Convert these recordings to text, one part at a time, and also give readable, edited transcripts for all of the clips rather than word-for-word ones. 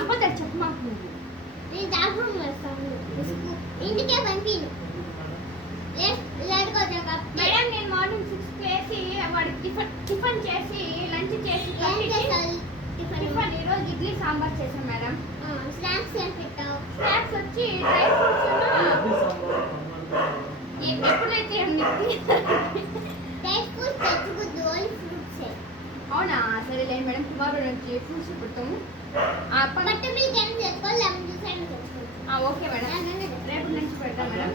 అబద్ధాలు చెప్పు మాకు నువ్వు. నేను డాక్టర్ వస్తాను ఇంటికే పంపిను మేడం నేను మార్నింగ్ 6 లేసి వాడికి టిఫిన్ చేసి లంచ్ చేసి టిఫిన్ ఈరోజు ఇడ్లీ సాంబార్ చేశాను మేడం. స్నాక్స్ ఏం పెట్టావు? స్నాక్స్ వచ్చి డ్రై ఫ్రూట్స్ ఎప్పుడైతే డ్రై ఫ్రూట్స్ తెచ్చుకోద్దు, ఓన్లీ ఫ్రూట్సే. అవునా సరేలే మేడం, టుమారో నుంచి ఫ్రూట్స్ పెడతాము. బట్టర్ మిల్క్ ఏం తెచ్చుకో, లెమన్ జ్యూస్ అయినా తెచ్చుకో. ఓకే మేడం, రేపు నుంచి పెడతాం మేడం.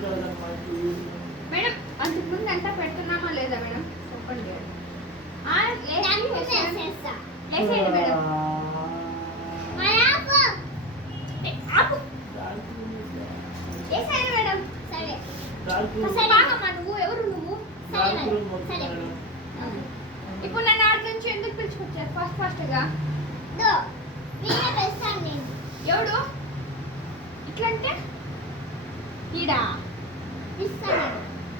మేడం అంతకుముందు అంతా పెడుతున్నామా లేదా మేడం చెప్పండి. వేసేయండి మేడం. ఆపు వేసేయండి మేడం. సరే బాగమ్మా, నువ్వు ఎవరు నువ్వు? సరే ఇప్పుడు నన్ను ఆడ నుంచి ఎందుకు పిలుచుకొచ్చారు ఫాస్ట్గా? నేను ఎవడు ఇట్లంటే ఈడా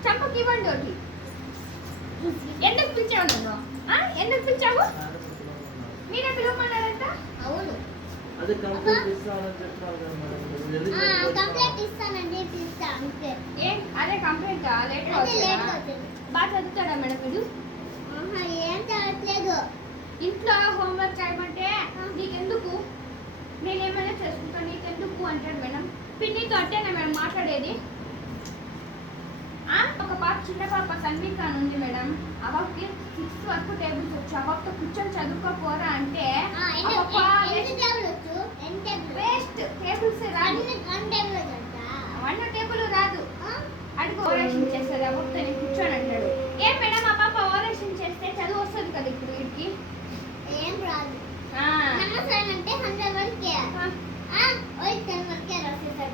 చంపకి ఇవ్వండి ఒకటి. ఎందుకు పిలిచావు నన్ను? ఎందుకు పిలిచావు? మీరే పిలవమన్నారంట. అవును కంప్లైంట్ ఇస్తానండి, పిలుస్తా అంతే. అదే కంప్లైంట్ లేట్గా బాగా చదువుతాడా మేడం మీరు? ఏం చదవట్లేదు. ఇంట్లో హోంవర్క్ చేయమంటే నీకెందుకు, నేనేమైనా చేసుకుంటా నీకెందుకు అంటాడు మేడం. పిన్నితో అంటేనా మేడం మాట్లాడేది? ఒక పాప చిన్న పాప సన్విక అని ఉంది మేడం, ఆ పాపకి 6 వరకు టేబుల్స్ వచ్చు. ఆ పాపతో కూర్చొని చదువుకోపోరా అంటే వేస్ట్. టేబుల్స్ రాదు, 1 టేబుల్ రాదు. అడుగు ఓవరాక్షన్ చేస్తుంది. ఆ పాపతో నేను కూర్చొని అంటాడు. ఏం మేడం ఆ పాప ఓవరాక్షన్ చేస్తే చదువు వస్తుంది కదా ఇప్పుడు వీడికి? ఏం రాదు. అంటే 100 వరకే, 10 వరకే రాసేసారు.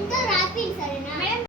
ఇంకా రాపి సరేనా?